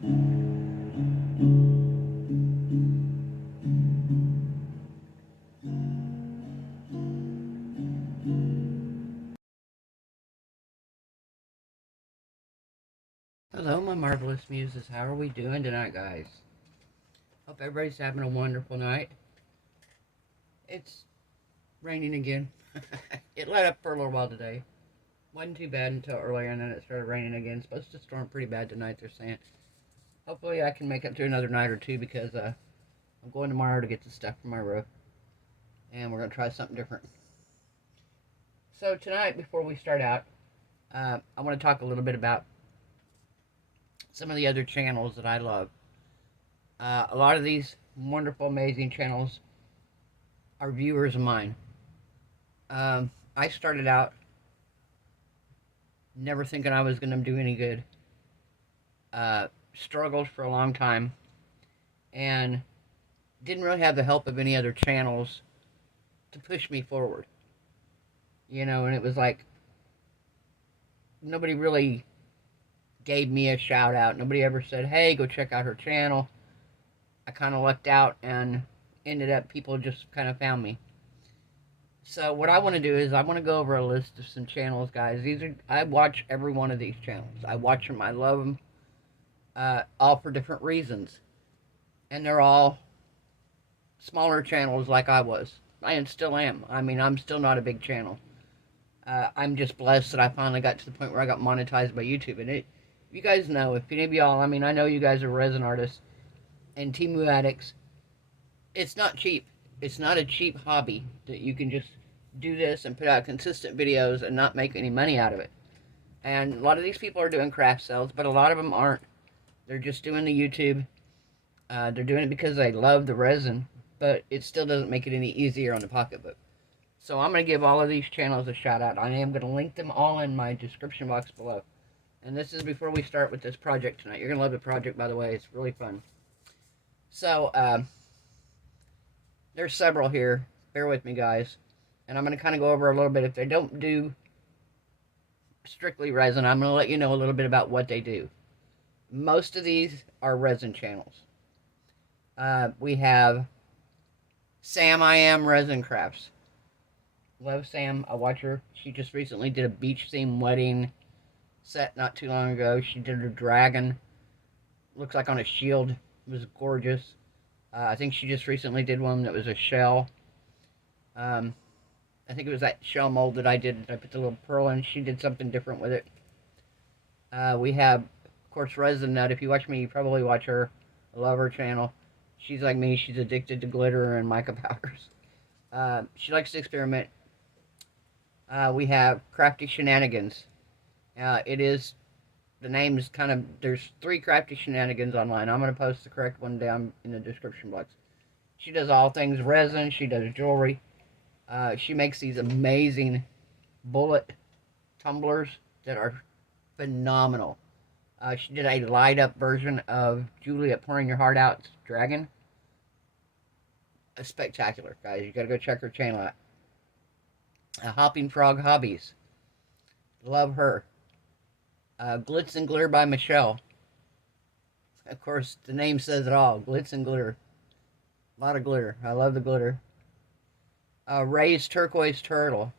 Hello, my marvelous muses. How are we doing tonight, guys? Hope everybody's having a wonderful night. It's raining again. It let up for a little while today. Wasn't too bad until earlier, and then it started raining again. It's supposed to storm pretty bad tonight, they're saying. Hopefully I can make it through another night or two, because I'm going tomorrow to get the stuff from my roof. And we're going to try something different. So tonight, before we start out, I want to talk a little bit about some of the other channels that I love. A lot of these wonderful, amazing channels are viewers of mine. I started out never thinking I was going to do any good. Struggled for a long time, and didn't really have the help of any other channels to push me forward. And it was like nobody really gave me a shout out. Nobody ever said, hey, go check out her channel. I kind of lucked out and ended up people just kind of found me. So what I want to do is I want to go over a list of some channels, guys. I watch every one of these channels. I watch them. I love them. All for different reasons. And they're all smaller channels like I was. I still am. I mean, I'm still not a big channel. I'm just blessed that I finally got to the point where I got monetized by YouTube. And you guys know, if any of y'all, I mean, I know you guys are resin artists and Temu addicts. It's not cheap. It's not a cheap hobby that you can just do this and put out consistent videos and not make any money out of it. And a lot of these people are doing craft sales, but a lot of them aren't. They're just doing the YouTube. They're doing it because they love the resin, but it still doesn't make it any easier on the pocketbook. So I'm going to give all of these channels a shout out. I am going to link them all in my description box below. And this is before we start with this project tonight. You're going to love the project, by the way. It's really fun. So, there's several here. Bear with me, guys. And I'm going to kind of go over a little bit. If they don't do strictly resin, I'm going to let you know a little bit about what they do. Most of these are resin channels. We have Sam I Am Resin Crafts. Love Sam. I watch her. She just recently did a beach theme wedding set not too long ago. She did a dragon. Looks like on a shield. It was gorgeous. I think she just recently did one that was a shell. I think it was that shell mold that I did. I put the little pearl in. She did something different with it. We have, of course, Resin Nut. If you watch me, you probably watch her. I love her channel. She's like me. She's addicted to glitter and mica powders. She likes to experiment. We have Crafty Shenanigans. The name is kind of, there's 3 Crafty Shenanigans online. I'm going to post the correct one down in the description box. She does all things resin. She does jewelry. She makes these amazing bullet tumblers that are phenomenal. She did a light up version of Juliet Pouring Your Heart Out's Dragon. Spectacular, guys. You gotta go check her channel out. Hopping Frog Hobbies. Love her. Glitz and Glitter by Michelle. Of course, the name says it all. Glitz and glitter. A lot of glitter. I love the glitter. Ray's Turquoise Turtle.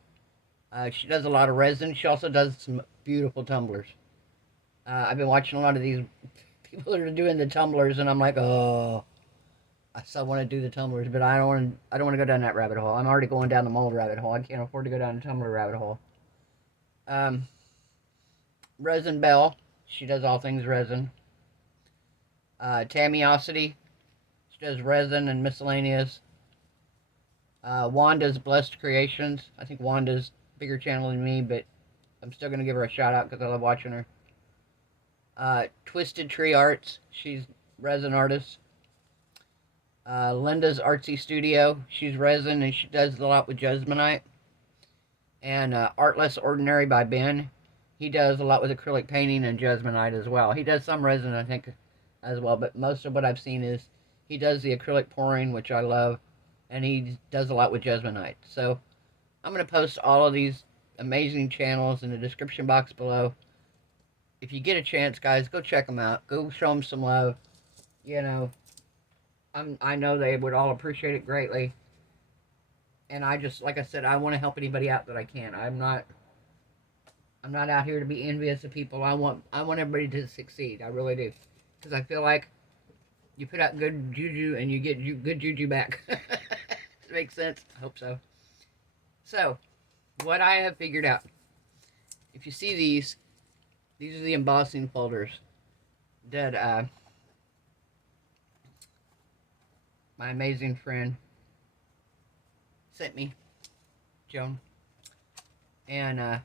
She does a lot of resin. She also does some beautiful tumblers. I've been watching a lot of these people that are doing the tumblers, and I'm like, oh, I still want to do the tumblers, but I don't want to go down that rabbit hole. I'm already going down the mold rabbit hole. I can't afford to go down the tumbler rabbit hole. Resin Bell. She does all things resin. Tamiosity. She does resin and miscellaneous. Wanda's Blessed Creations. I think Wanda's bigger channel than me, but I'm still going to give her a shout out because I love watching her. Twisted Tree Arts. She's resin artist. Linda's Artsy Studio. She's resin and she does a lot with Jesmonite. And Artless Ordinary by Ben. He does a lot with acrylic painting and Jesmonite as well. He does some resin, I think, as well, but most of what I've seen is he does the acrylic pouring, which I love, and he does a lot with Jesmonite. So I'm going to post all of these amazing channels in the description box below. if you get a chance, guys, go check them out. Go show them some love. You know, I know they would all appreciate it greatly. And I just, like I said, I want to help anybody out that I can. I'm not out here to be envious of people. I want everybody to succeed. I really do, because I feel like you put out good juju and you get good juju back. Makes sense? I hope so. So, what I have figured out, if you see these are the embossing folders that my amazing friend sent me, Joan, and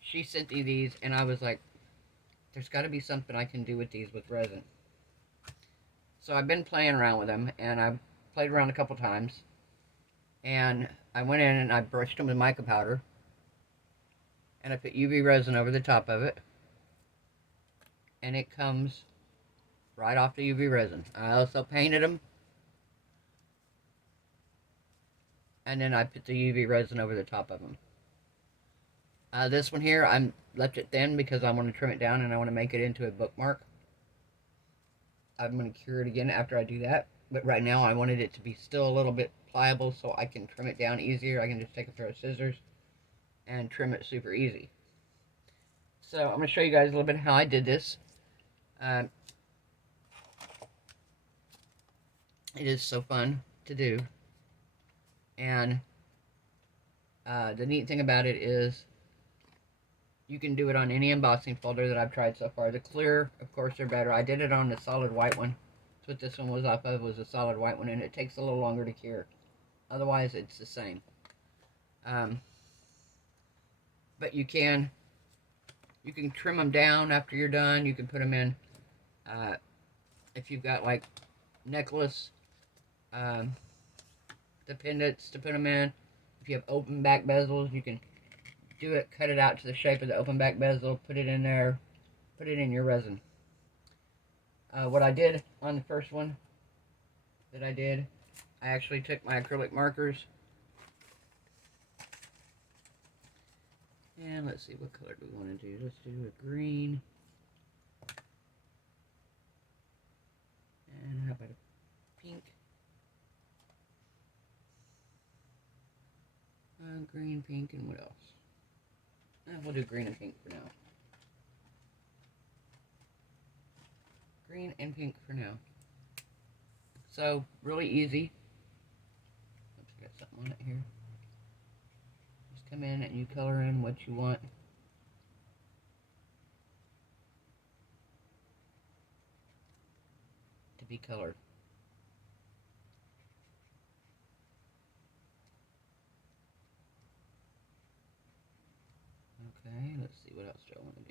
she sent me these, and I was like, there's got to be something I can do with these with resin. So I've been playing around with them, and I've played around a couple times, and I went in and I brushed them with mica powder, and I put UV resin over the top of it, and it comes right off the UV resin. I also painted them, and then I put the UV resin over the top of them. This one here, I left it thin because I want to trim it down and I want to make it into a bookmark. I'm going to cure it again after I do that, but right now I wanted it to be still a little bit pliable so I can trim it down easier. I can just take a pair of scissors and trim it super easy. So I'm going to show you guys a little bit how I did this. It is so fun to do, and the neat thing about it is you can do it on any embossing folder that I've tried so far. The clear, of course, are better. I did it on the solid white one. That's what this one was off of, was a solid white one, and it takes a little longer to cure. Otherwise, it's the same. But you can trim them down after you're done. You can put them in, if you've got like necklace, the pendants to put them in. If you have open back bezels, you can do it, cut it out to the shape of the open back bezel, put it in there, put it in your resin. What I did on the first one that I did, I actually took my acrylic markers, and let's see, what color do we want to do? Let's do a green, and how about a pink? Green, pink, and what else? We'll do green and pink for now. Green and pink for now. So, really easy. Oops, I got something on it here. Just come in and you color in what you want. To be colored. Okay, let's see, what else do I want to do?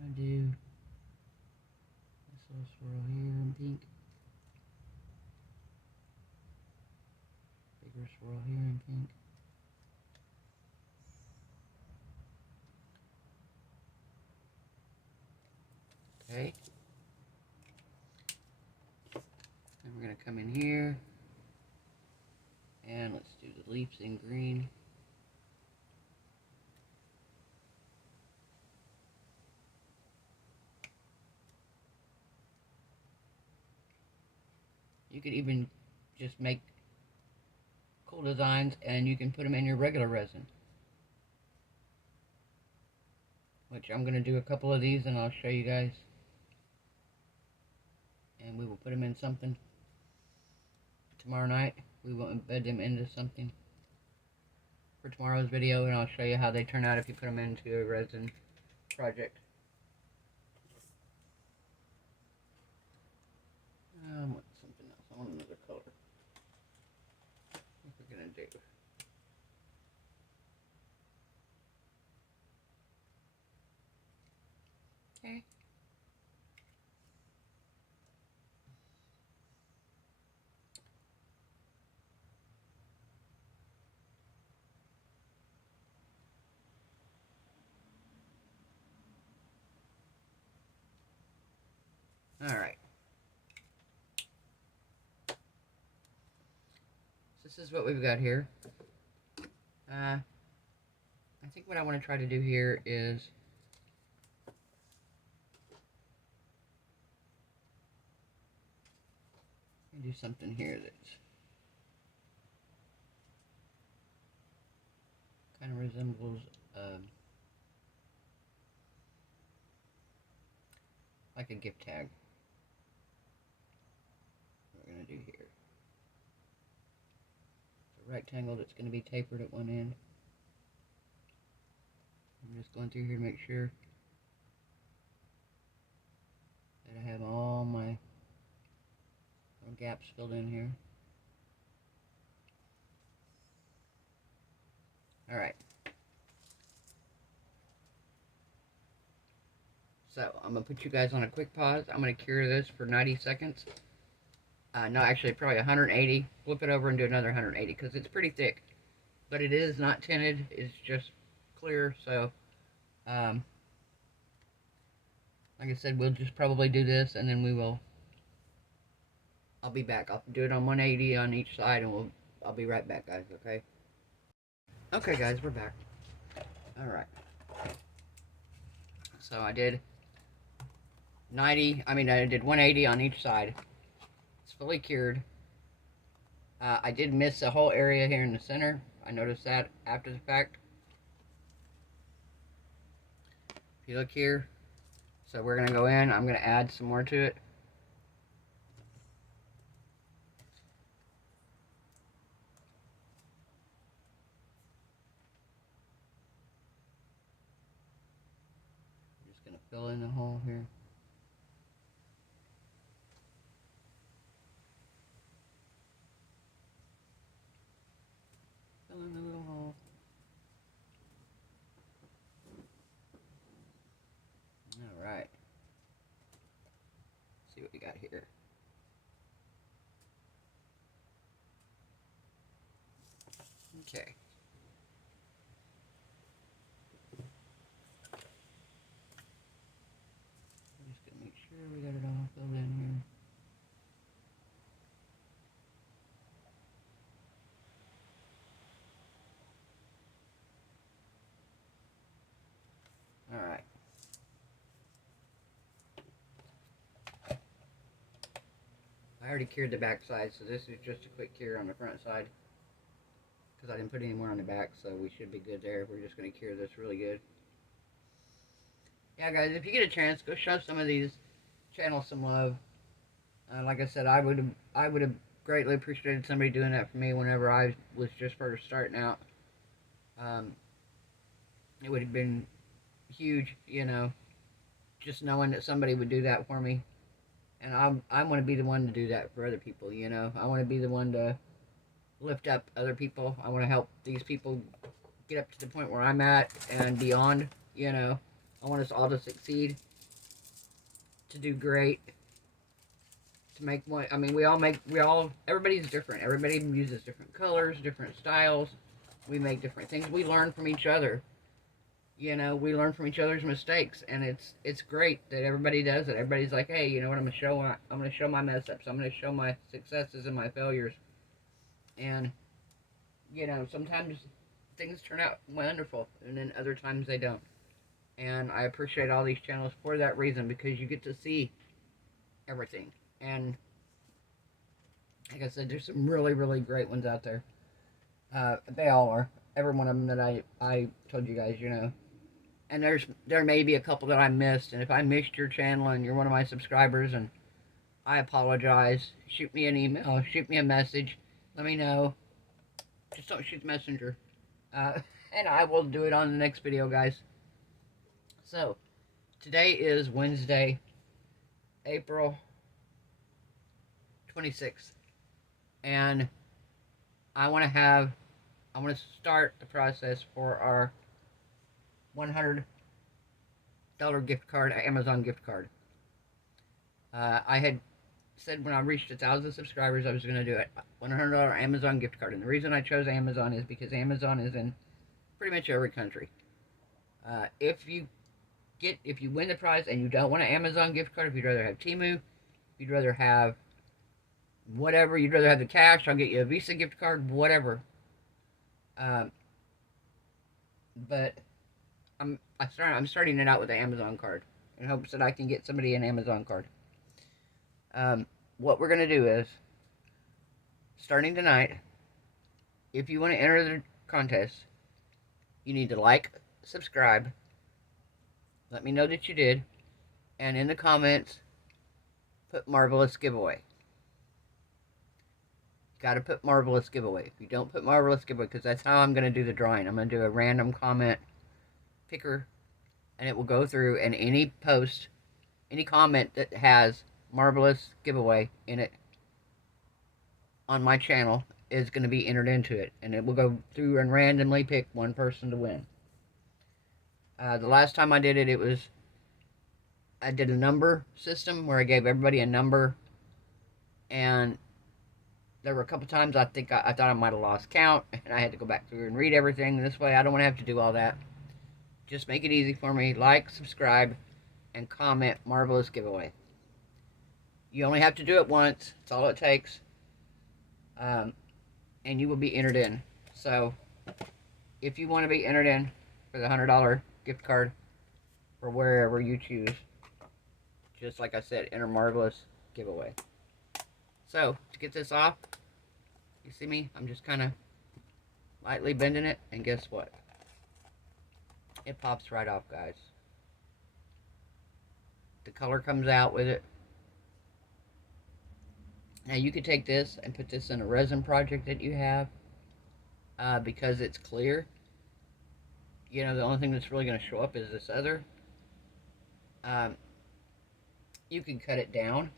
I do this little swirl here in pink. Bigger swirl here in pink. Okay. And we're going to come in here. And let's do the leaves in green. You could even just make cool designs and you can put them in your regular resin. Which I'm going to do a couple of these and I'll show you guys. And we will put them in something. Tomorrow night we will embed them into something for tomorrow's video, and I'll show you how they turn out if you put them into a resin project. I want something else. I want another color. What we're going to do. Okay. this is what we've got here. I think what I want to try to do here is do something here that's kind of resembles like a gift tag. What we're going to do here. It's a rectangle that's going to be tapered at one end. I'm just going through here to make sure that I have all my little gaps filled in here. Alright. So, I'm going to put you guys on a quick pause. I'm going to cure this for 90 seconds. No, actually, probably 180. Flip it over and do another 180 because it's pretty thick. But it is not tinted. It's just clear. So, like I said, we'll just probably do this and then I'll be back. I'll do it on 180 on each side and I'll be right back, guys, okay? Okay, guys, we're back. Alright. So I did 180 on each side. It's fully cured. I did miss a whole area here in the center. I noticed that after the fact. If you look here, so we're going to go in. I'm going to add some more to it. I'm just going to fill in the hole here. Fill in the little hole. Alright. See what we got here. Okay. I'm just gonna make sure we got it all filled in here. Alright. I already cured the back side, so this is just a quick cure on the front side. Because I didn't put any more on the back, so we should be good there. We're just going to cure this really good. Yeah, guys, if you get a chance, go show some of these channels some love. Like I said, I would have greatly appreciated somebody doing that for me whenever I was just first starting out. It would have been huge, you know, just knowing that somebody would do that for me. And I want to be the one to do that for other people, you know. I want to be the one to lift up other people. I want to help these people get up to the point where I'm at and beyond, you know. I want us all to succeed, to do great, to make one. I mean, everybody's different. Everybody uses different colors, different styles. We make different things. We learn from each other. You know, we learn from each other's mistakes, and it's great that everybody does it. Everybody's like, hey, you know what? I'm gonna show my mess ups. I'm gonna show my successes and my failures. And you know, sometimes things turn out wonderful, and then other times they don't. And I appreciate all these channels for that reason, because you get to see everything. And like I said, there's some really, really great ones out there. They all are. Every one of them that I told you guys, you know. And there may be a couple that I missed, and if I missed your channel and you're one of my subscribers, and I apologize. Shoot me an email, shoot me a message, let me know. Just don't shoot the messenger. And I will do it on the next video, guys. So, today is Wednesday, April 26th. And I want to start the process for our $100 gift card, Amazon gift card. I had said when I reached 1,000 subscribers I was going to do it. $100 Amazon gift card. And the reason I chose Amazon is because Amazon is in pretty much every country. If you win the prize and you don't want an Amazon gift card, if you'd rather have Temu, if you'd rather have Whatever, you'd rather have the cash, I'll get you a Visa gift card, whatever. Um, but I'm starting it out with an Amazon card in hopes that I can get somebody an Amazon card. What we're gonna do is, starting tonight, if you want to enter the contest, you need to like, subscribe, let me know that you did, and in the comments, put Marvelous Giveaway. Got to put Marvelous Giveaway. If you don't put Marvelous Giveaway, because that's how I'm going to do the drawing. I'm going to do a random comment picker, and it will go through, and any post, any comment that has Marvelous Giveaway in it on my channel is going to be entered into it, and it will go through and randomly pick one person to win. The last time I did it, I did a number system where I gave everybody a number, and there were a couple times I thought I might have lost count, and I had to go back through and read everything. This way I don't want to have to do all that. Just make it easy for me. Like, subscribe, and comment Marvelous Giveaway. You only have to do it once. That's all it takes. And you will be entered in. So, if you want to be entered in for the $100 gift card for wherever you choose, just like I said, enter Marvelous Giveaway. So, to get this off, you see me? I'm just kind of lightly bending it, and guess what? It pops right off, guys. The color comes out with it. Now, you could take this and put this in a resin project that you have, because it's clear. You know, the only thing that's really going to show up is this other. You can cut it down.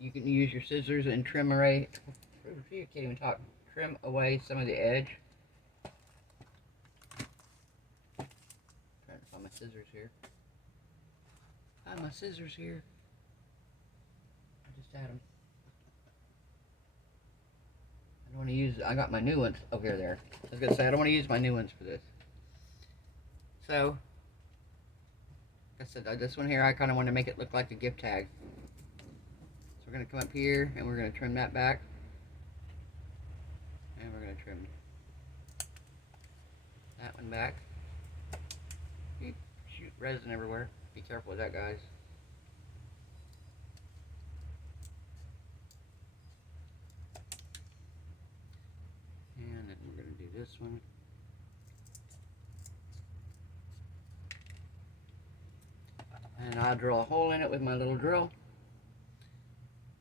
You can use your scissors and trim away. You can't even talk. Trim away some of the edge. I'm trying to find my scissors here. Find my scissors here. I just had them. I don't want to use. I got my new ones over here. There. I was gonna say I don't want to use my new ones for this. So, like I said, this one here, I kind of want to make it look like a gift tag. So we're going to come up here, and we're going to trim that back. And we're going to trim that one back. Shoot resin everywhere. Be careful with that, guys. And then we're going to do this one. And I'll drill a hole in it with my little drill.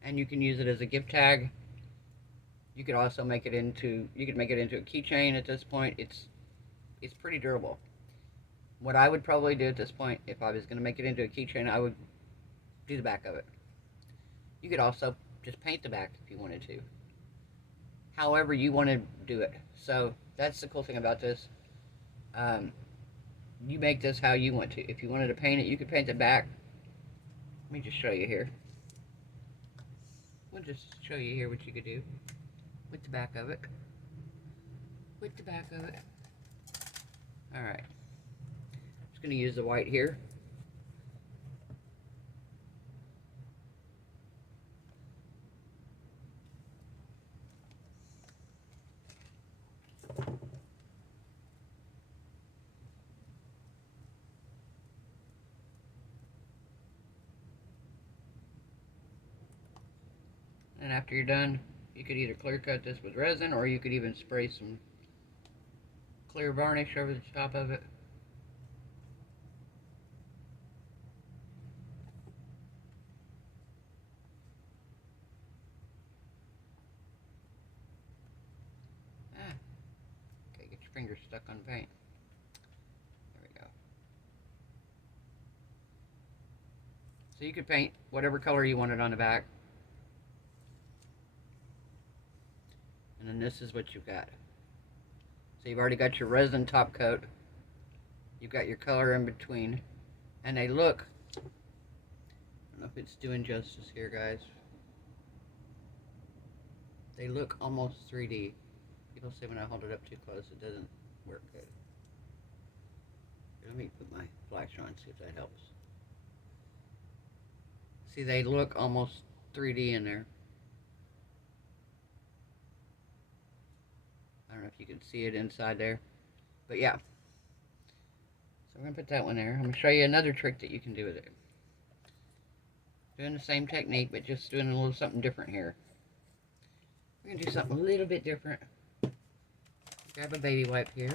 And you can use it as a gift tag. You could also make it into, a keychain at this point. It's pretty durable. What I would probably do at this point, if I was going to make it into a keychain, I would do the back of it. You could also just paint the back if you wanted to. However you want to do it. So that's the cool thing about this. You make this how you want to. If you wanted to paint it, you could paint the back. Let me just show you here. We'll just show you here what you could do with the back of it. With the back of it. Alright. Just going to use the white here. And after you're done, you could either clear cut this with resin, or you could even spray some clear varnish over the top of it. Okay, get your fingers stuck on paint. There we go. So you could paint whatever color you wanted on the back. And then this is what you've got. So you've already got your resin top coat. You've got your color in between. And they look, I don't know if it's doing justice here, guys. They look almost 3D. People say when I hold it up too close, it doesn't work good. Let me put my flash on, see if that helps. See, they look almost 3D in there. don't know if you can see it inside there. But yeah. So we're going to put that one there. I'm going to show you another trick that you can do with it. Doing the same technique, but just doing a little something different here. We're going to do something a little bit different. Grab a baby wipe here.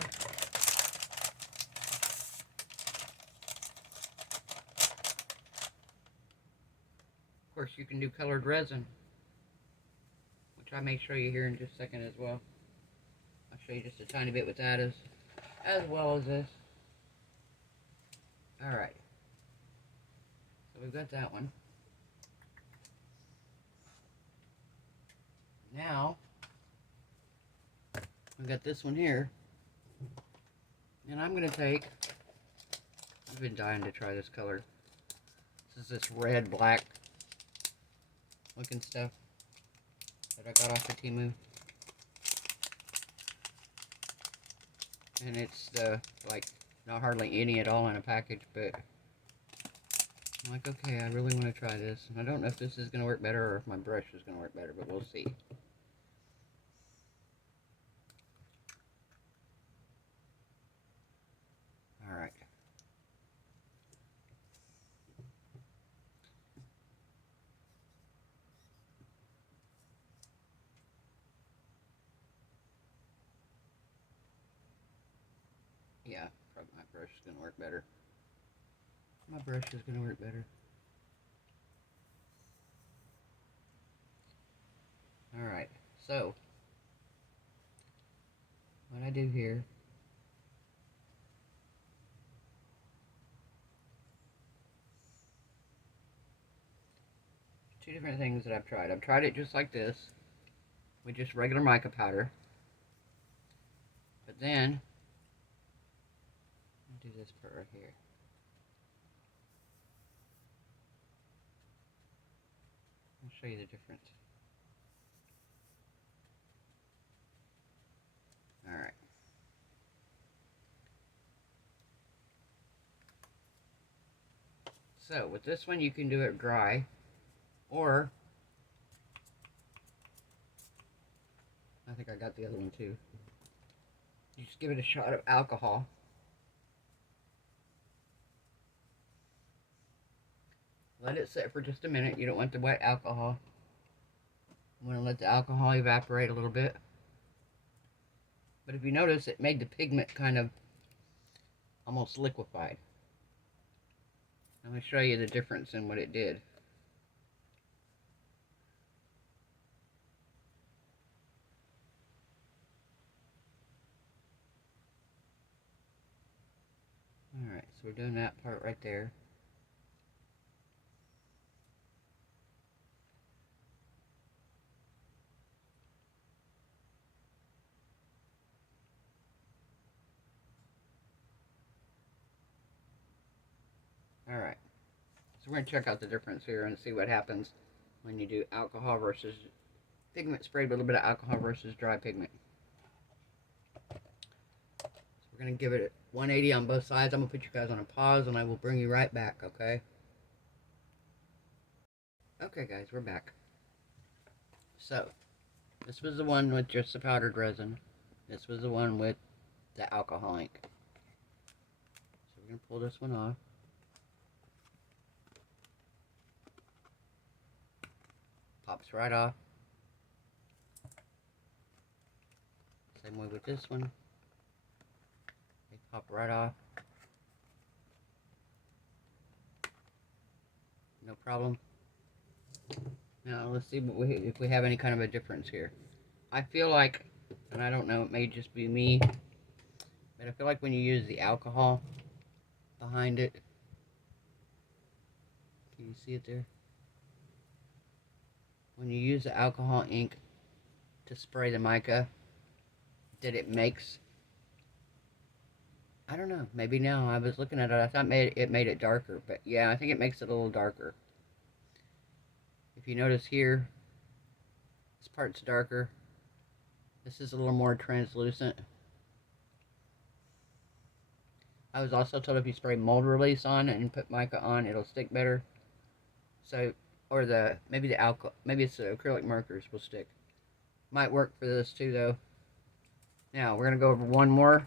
Of course, you can do colored resin, which I may show you here in just a second as well. I'll show you just a tiny bit what that is, as well as this. Alright, so we've got that one. Now, we've got this one here, and I'm going to take, I've been dying to try this color. This is this red, black looking stuff that I got off of Temu. And it's like not hardly any at all in a package, but I'm like, okay, I really want to try this. And I don't know if this is going to work better or if my brush is going to work better, but we'll see. Alright. Yeah, probably my brush is going to work better. My brush is going to work better. Alright, so what I do here, two different things that I've tried. I've tried it just like this, with just regular mica powder. But then, I'll do this part right here. I'll show you the difference. Alright. So, with this one you can do it dry, or, I think I got the other one too. You just give it a shot of alcohol. Let it sit for just a minute. You don't want the wet alcohol. You want to let the alcohol evaporate a little bit. But if you notice, it made the pigment kind of almost liquefied. I'm going to show you the difference in what it did. Alright, so we're doing that part right there. Alright, so we're going to check out the difference here and see what happens when you do alcohol versus pigment sprayed with a little bit of alcohol versus dry pigment. So we're going to give it 180 on both sides. I'm going to put you guys on a pause and I will bring you right back, okay? Okay guys, we're back. So, this was the one with just the powdered resin. This was the one with the alcohol ink. So we're going to pull this one off. Pops right off. Same way with this one. They pop right off. No problem. Now let's see if we have any kind of a difference here. I feel like, and I don't know, it may just be me, but I feel like when you use the alcohol behind it, can you see it there? When you use the alcohol ink to spray the mica, that it makes, I don't know, maybe now, I was looking at it, I thought it made it darker, but yeah, I think it makes it a little darker. If you notice here, this part's darker. This is a little more translucent. I was also told if you spray mold release on and put mica on, it'll stick better. So, or maybe it's the acrylic markers will stick. Might work for this too though. Now we're going to go over one more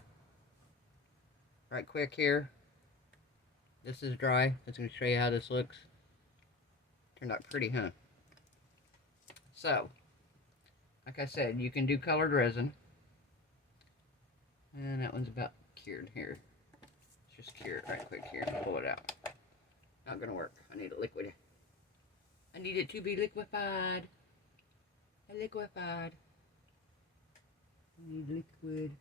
right quick here. This is dry. It's going to show you how this looks. Turned out pretty, huh? So, like I said, you can do colored resin. And that one's about cured here. Let's just cure it right quick here and pull it out. Not going to work. I need a liquid. I need it to be liquefied. Liquefied. I need liquid.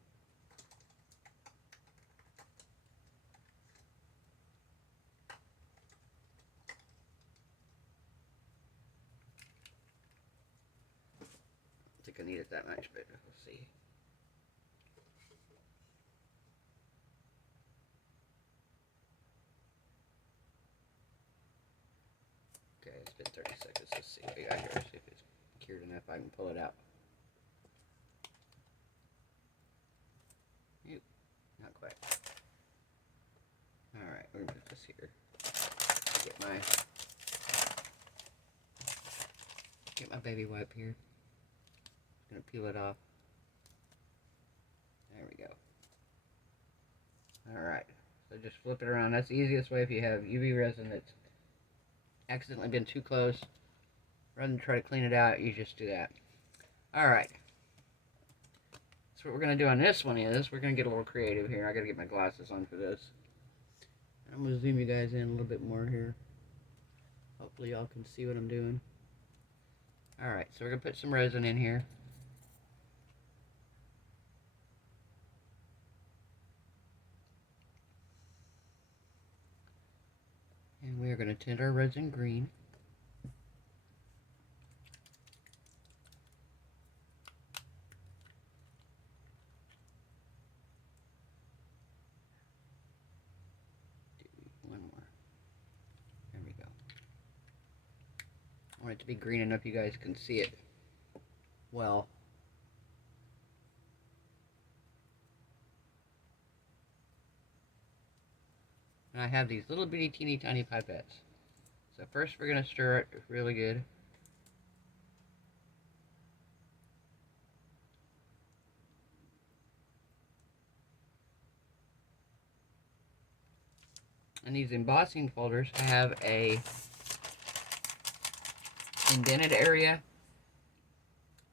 I think I need it that much, but we'll see. Okay, it's been 30 seconds. Let's see what we got here. See if it's cured enough. I can pull it out. Nope, not quite. Alright, we're gonna put this here. Get my baby wipe here. Just gonna peel it off. There we go. Alright, so just flip it around. That's the easiest way if you have UV resin that's accidentally been too close. Rather than try to clean it out, you just do that. Alright. So what we're going to do on this one is, we're going to get a little creative here. I got to get my glasses on for this. I'm going to zoom you guys in a little bit more here. Hopefully y'all can see what I'm doing. Alright, so we're going to put some resin in here. And we are going to tint our resin green. One more. There we go. I want it to be green enough you guys can see it well. And I have these little bitty teeny tiny pipettes. So first we're going to stir it really good. And these embossing folders have a indented area,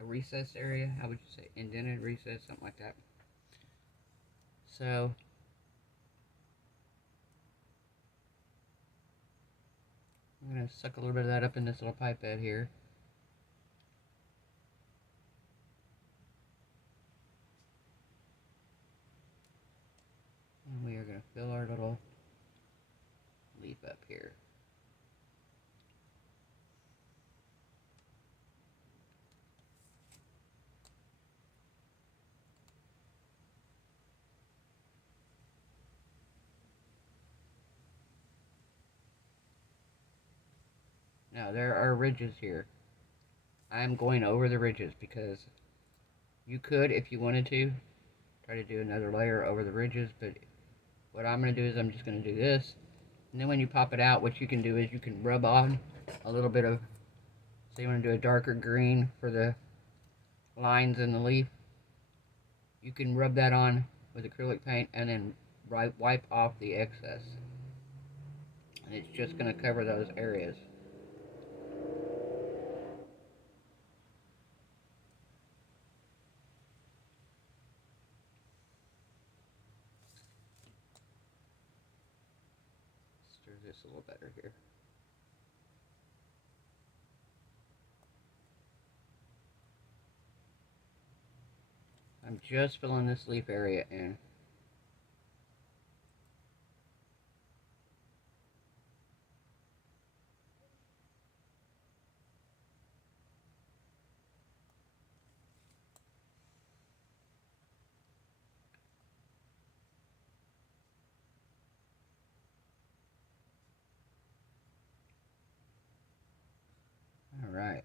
a recessed area. How would you say? Indented, recessed, something like that. So I'm going to suck a little bit of that up in this little pipette here. And we are going to fill our little leaf up here. Now there are ridges here. I'm going over the ridges because you could, if you wanted to, try to do another layer over the ridges, but what I'm going to do is I'm just going to do this. And then when you pop it out, what you can do is you can rub on a little bit of, say you want to do a darker green for the lines in the leaf. You can rub that on with acrylic paint and then wipe off the excess. And it's just going to cover those areas. Stir this a little better here. I'm just filling this leaf area in. Alright.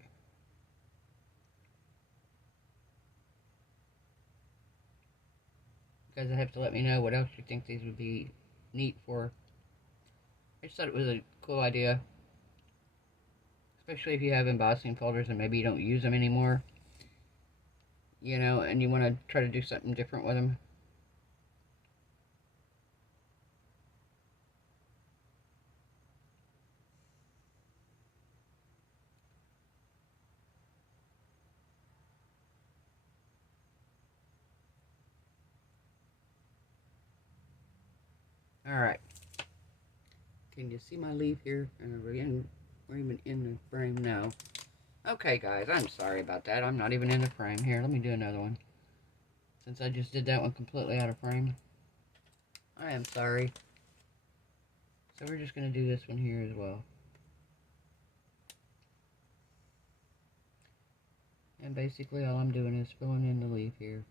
You guys have to let me know what else you think these would be neat for. I just thought it was a cool idea. Especially if you have embossing folders and maybe you don't use them anymore. you know, and you want to try to do something different with them. All right. Can you see my leaf here? We're even in the frame now. Okay, guys, I'm sorry about that. I'm not even in the frame. Here, let me do another one. Since I just did that one completely out of frame. I am sorry. So we're just going to do this one here as well. And basically all I'm doing is filling in the leaf here.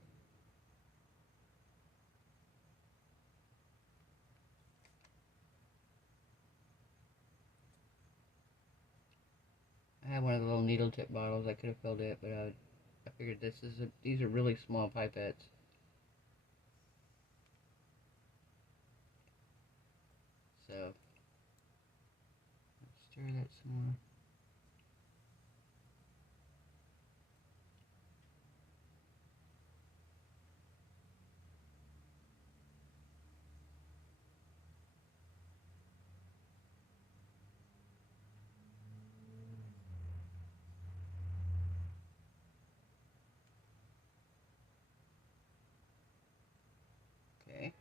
I have one of the little needle tip bottles. I could have filled it, but I figured these are really small pipettes. So let's stir that some more. Okay.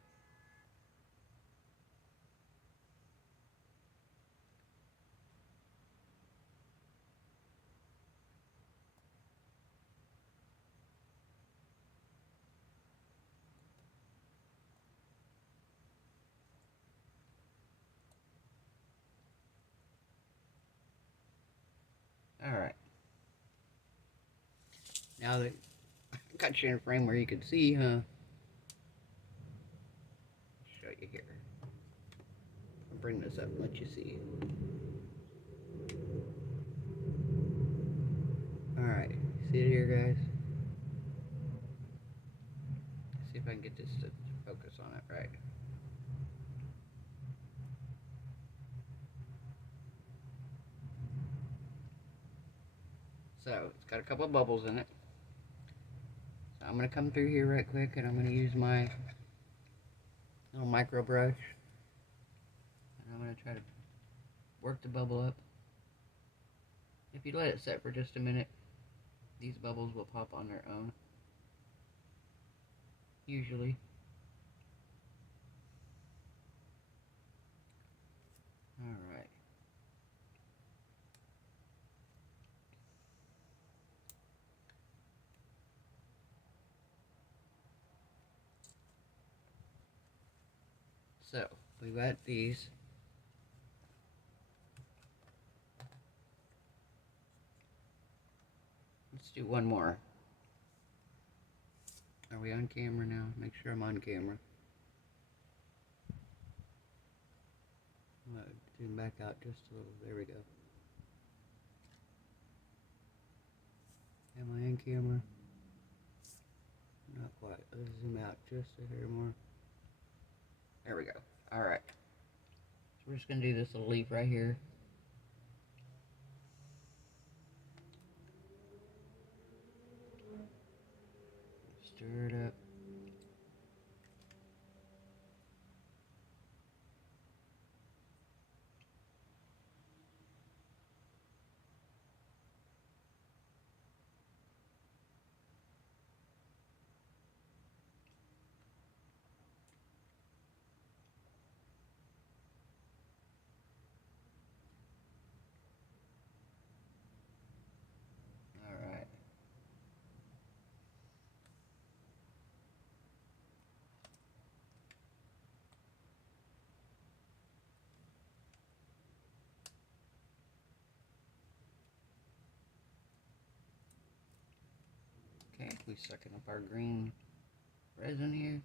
Alright. Now that I got you in a frame where you can see, huh? Show you here. I'll bring this up and let you see. Alright. See it here, guys? Let's see if I can get this to focus on it right. So, it's got a couple of bubbles in it. So I'm going to come through here right quick and I'm going to use my little micro brush. And I'm going to try to work the bubble up. If you let it set for just a minute, these bubbles will pop on their own. Usually. Alright. So, we got these. Let's do one more. Are we on camera now? Make sure I'm on camera. Zoom back out just a little. There we go. Am I on camera? Not quite. Let's zoom out just a hair more. There we go. Alright. So we're just going to do this little leaf right here. Stir it up. Alright. Okay, we sucking up our green resin here.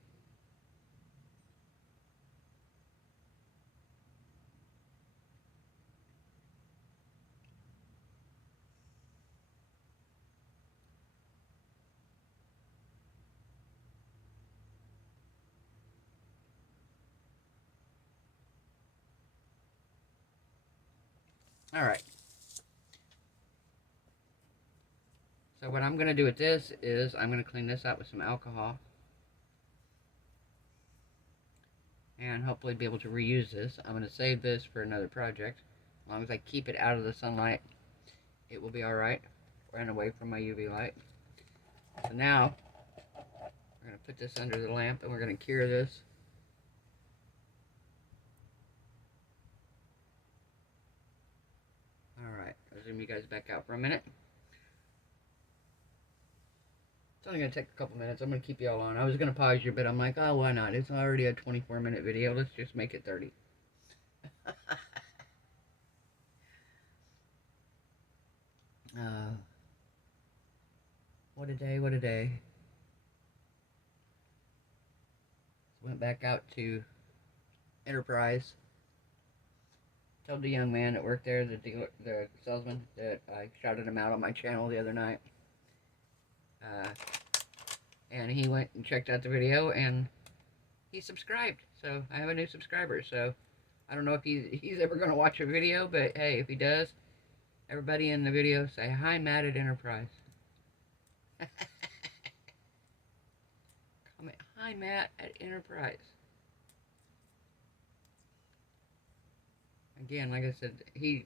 Alright. So what I'm going to do with this is I'm going to clean this out with some alcohol. And hopefully be able to reuse this. I'm going to save this for another project. As long as I keep it out of the sunlight, it will be alright. And away from my UV light. So now, we're going to put this under the lamp and we're going to cure this. Alright, I'll zoom you guys back out for a minute. It's only going to take a couple minutes. I'm going to keep you all on. I was going to pause you, but I'm like, oh, why not? It's already a 24-minute video. Let's just make it 30. What a day, what a day. Went back out to Enterprise. Told the young man that worked there, the salesman, that I shouted him out on my channel the other night. And he went and checked out the video, and he subscribed. So I have a new subscriber. So I don't know if he's ever going to watch a video, but hey, if he does, everybody in the video say, hi, Matt at Enterprise. Comment, hi, Matt at Enterprise. Again, like I said, he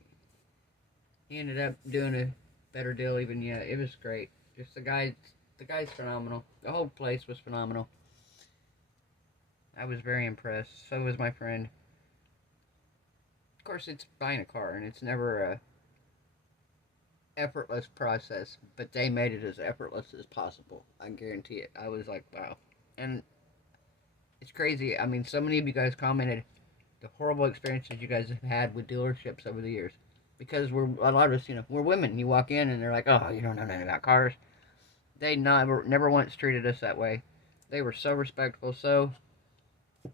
ended up doing a better deal even yet. It was great. Just the guy's phenomenal. The whole place was phenomenal. I was very impressed. So was my friend. Of course, it's buying a car, and it's never a effortless process, but they made it as effortless as possible. I guarantee it. I was like, wow. And it's crazy. I mean, so many of you guys commented the horrible experiences you guys have had with dealerships over the years. Because a lot of us, we're women. You walk in and they're like, oh, you don't know anything about cars. They never once treated us that way. They were so respectful.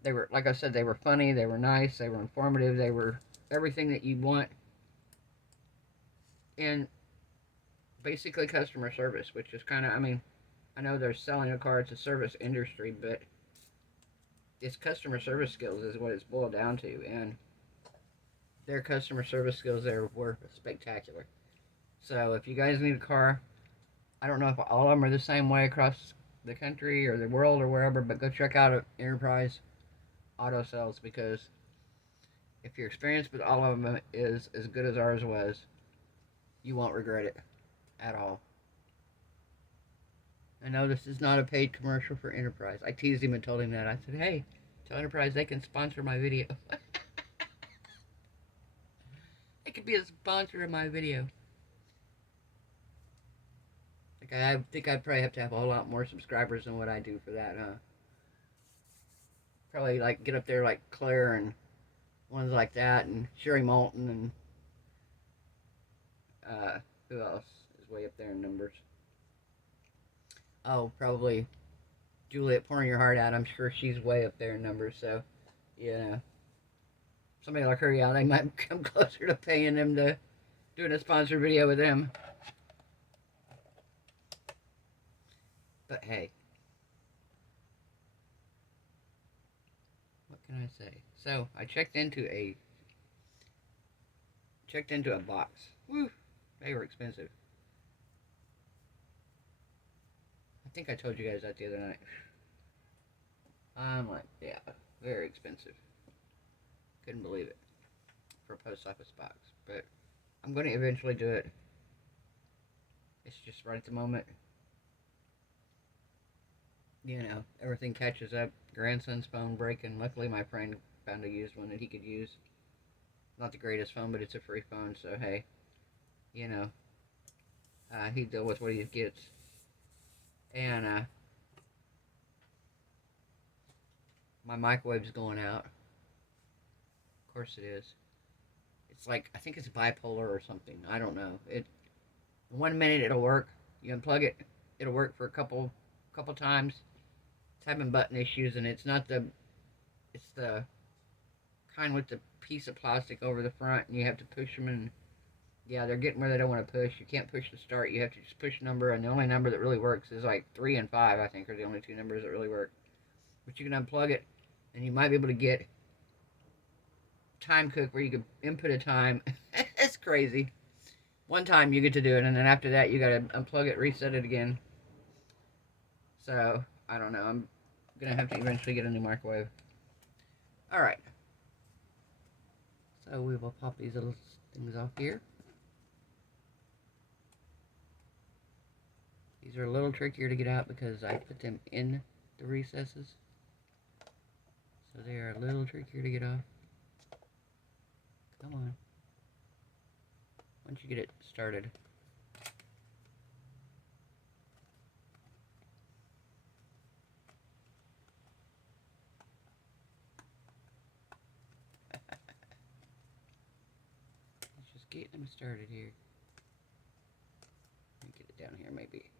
They were, like I said, they were funny. They were nice. They were informative. They were everything that you want in basically customer service, which is kind of, I know they're selling a car. It's a service industry, but it's customer service skills is what it's boiled down to. And their customer service skills there were spectacular. So if you guys need a car, I don't know if all of them are the same way across the country or the world or wherever, but go check out Enterprise Auto Sales, because if your experience with all of them is as good as ours was, you won't regret it at all. I know this is not a paid commercial for Enterprise. I teased him and told him that. I said, hey, tell Enterprise they can sponsor my video. They could be a sponsor of my video. Like, I think I'd probably have to have a whole lot more subscribers than what I do for that, huh? Probably, like, get up there like Claire and ones like that, and Sherry Moulton, and, who else is way up there in numbers? Oh, probably Juliet Pouring Your Heart Out. I'm sure she's way up there in numbers, so, somebody like her, they might come closer to paying them to doing a sponsored video with them. But hey, what can I say? So I checked into a box. Woo, they were expensive. I think I told you guys that the other night. I'm like, yeah, very expensive. Couldn't believe it for a post office box, but I'm going to eventually do it. It's just right at the moment. Everything catches up. Grandson's phone breaking. Luckily, my friend found a used one that he could use. Not the greatest phone, but it's a free phone, so hey, he deal with what he gets. And my microwave's going out. Of course it is. It's like, I think it's bipolar or something. I don't know. 1 minute it'll work. You unplug it, it'll work for a couple times. It's having button issues, and it's the kind with the piece of plastic over the front, and you have to push them, and yeah, they're getting where they don't want to push. You can't push the start. You have to just push number, and the only number that really works is like 3 and 5, I think, are the only two numbers that really work. But you can unplug it, and you might be able to get time cook where you can input a time. It's crazy. One time you get to do it, and then after that you gotta unplug it, reset it again. So, I don't know. I'm gonna have to eventually get a new microwave. Alright. So we will pop these little things off here. These are a little trickier to get out because I put them in the recesses. So they are a little trickier to get off. Come on. Once you get it started. Let's just get them started here. Let me get it down here maybe.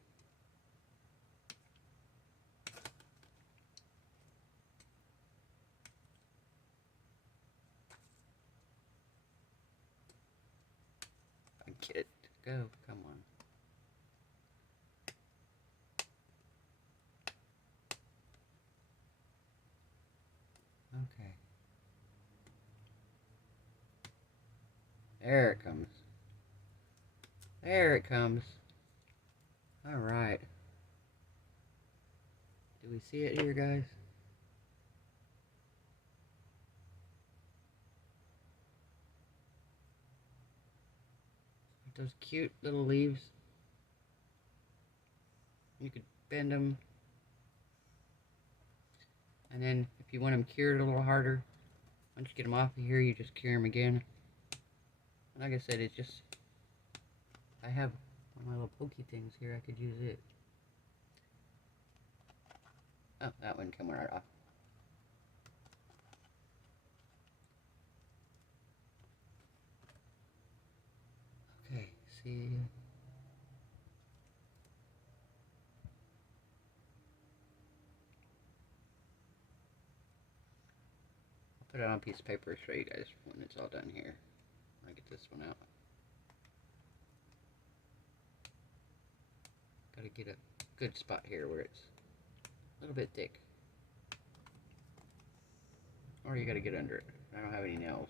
Get it to go. Come on. Okay. There it comes. There it comes. Alright. Do we see it here, guys? Those cute little leaves. You could bend them. And then if you want them cured a little harder, once you get them off of here, you just cure them again. And like I said, it's just, I have one of my little pokey things here. I could use it. Oh, that one came right off. Okay, see. I'll put it on a piece of paper to show you guys when it's all done here. I'll get this one out. Gotta get a good spot here where it's a little bit thick. Or you gotta get under it. I don't have any nails.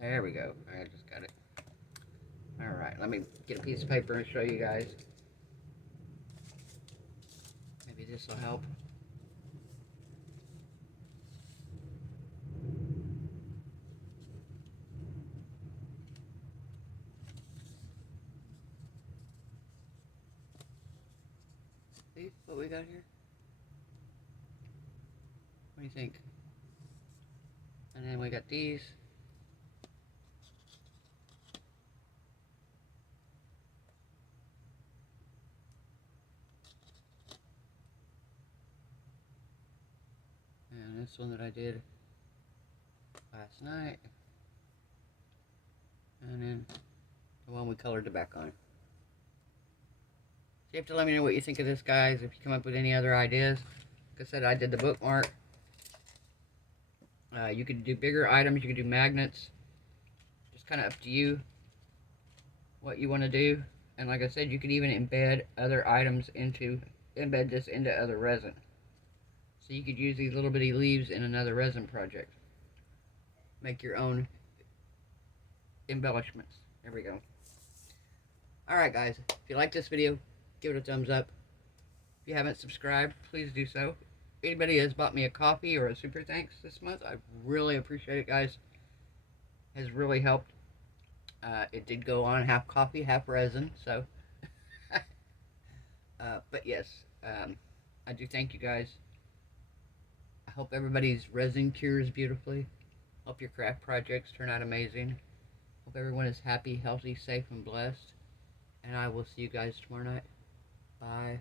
There we go. I just got it. Alright, let me get a piece of paper and show you guys. Maybe this will help. See what we got here? What do you think? And then we got these. And this one that I did last night. And then the one we colored the back on. So you have to let me know what you think of this, guys. If you come up with any other ideas. Like I said, I did the bookmark. You could do bigger items. You could do magnets. Just kind of up to you what you want to do. And like I said, you could even embed other items embed this into other resin. So you could use these little bitty leaves in another resin project. Make your own embellishments. There we go. Alright guys, if you like this video, give it a thumbs up. If you haven't subscribed, please do so. If anybody has bought me a coffee or a super thanks this month, I really appreciate it, guys. It has really helped. It did go on half coffee, half resin, so. But yes, I do thank you guys. I hope everybody's resin cures beautifully. Hope your craft projects turn out amazing. Hope everyone is happy, healthy, safe, and blessed. And I will see you guys tomorrow night. Bye.